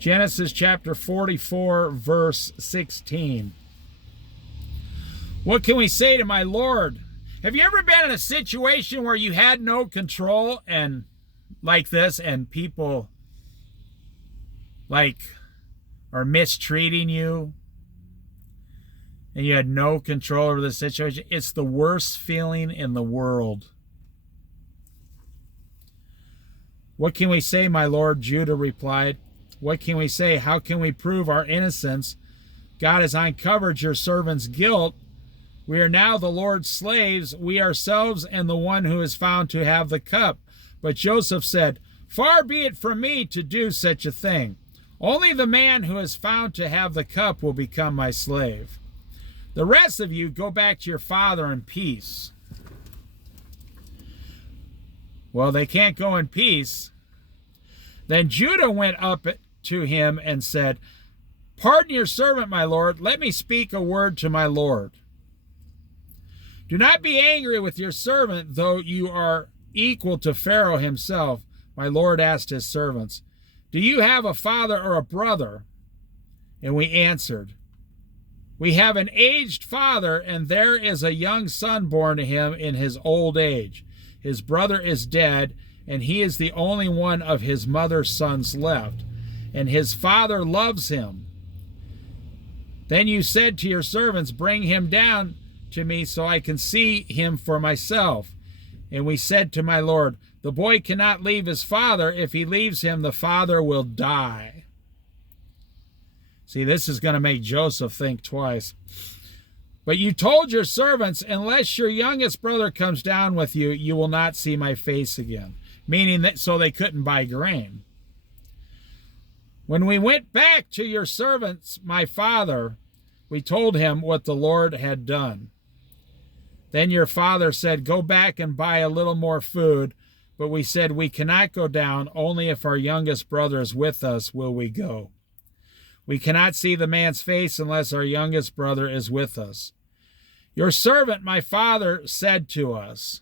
Genesis chapter 44, verse 16. What can we say to my Lord? Have you ever been in a situation where you had no control and like this, and people are mistreating you and you had no control over the situation? It's the worst feeling in the world. What can we say, my Lord? Judah replied. What can we say? How can we prove our innocence? God has uncovered your servant's guilt. We are now the Lord's slaves, we ourselves and the one who is found to have the cup. But Joseph said, far be it from me to do such a thing. Only the man who is found to have the cup will become my slave. The rest of you go back to your father in peace. Well, they can't go in peace. Then Judah went up to him and said, pardon your servant, my lord. Let me speak a word to my lord. Do not be angry with your servant, though you are equal to Pharaoh himself. My lord asked his servants, do you have a father or a brother? And we answered, we have an aged father, and there is a young son born to him in his old age. His brother is dead, and he is the only one of his mother's sons left, and his father loves him. Then you said to your servants, bring him down to me so I can see him for myself. And we said to my lord, the boy cannot leave his father. If he leaves him, the father will die. See, this is going to make Joseph think twice. But you told your servants, unless your youngest brother comes down with you, you will not see my face again. Meaning that so they couldn't buy grain. When we went back to your servants, my father, we told him what the Lord had done. Then your father said, go back and buy a little more food. But we said, we cannot go down. Only if our youngest brother is with us will we go. We cannot see the man's face unless our youngest brother is with us. Your servant, my father, said to us,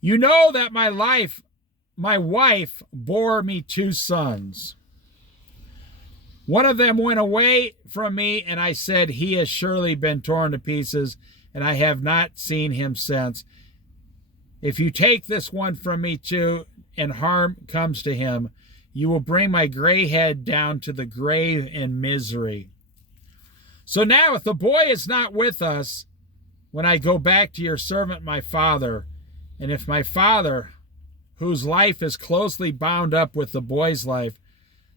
you know that my wife bore me 2 sons. One of them went away from me, and I said, he has surely been torn to pieces, and I have not seen him since. If you take this one from me too, and harm comes to him, you will bring my gray head down to the grave in misery. So now, if the boy is not with us, when I go back to your servant my father, and if my father, whose life is closely bound up with the boy's life,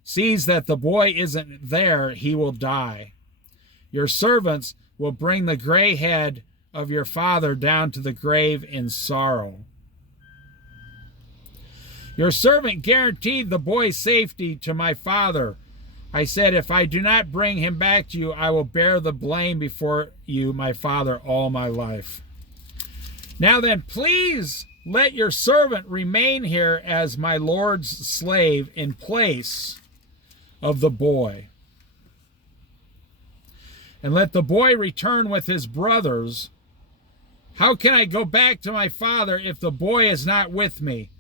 sees that the boy isn't there, he will die. Your servants will bring the gray head of your father down to the grave in sorrow. Your servant guaranteed the boy's safety to my father. I said, if I do not bring him back to you, I will bear the blame before you, my father, all my life. Now then, please let your servant remain here as my Lord's slave in place of the boy. And let the boy return with his brothers. How can I go back to my father if the boy is not with me?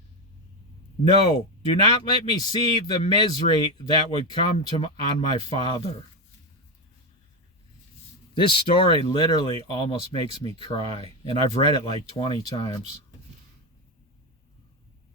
No, do not let me see the misery that would come on my father. This story literally almost makes me cry, and I've read it like 20 times.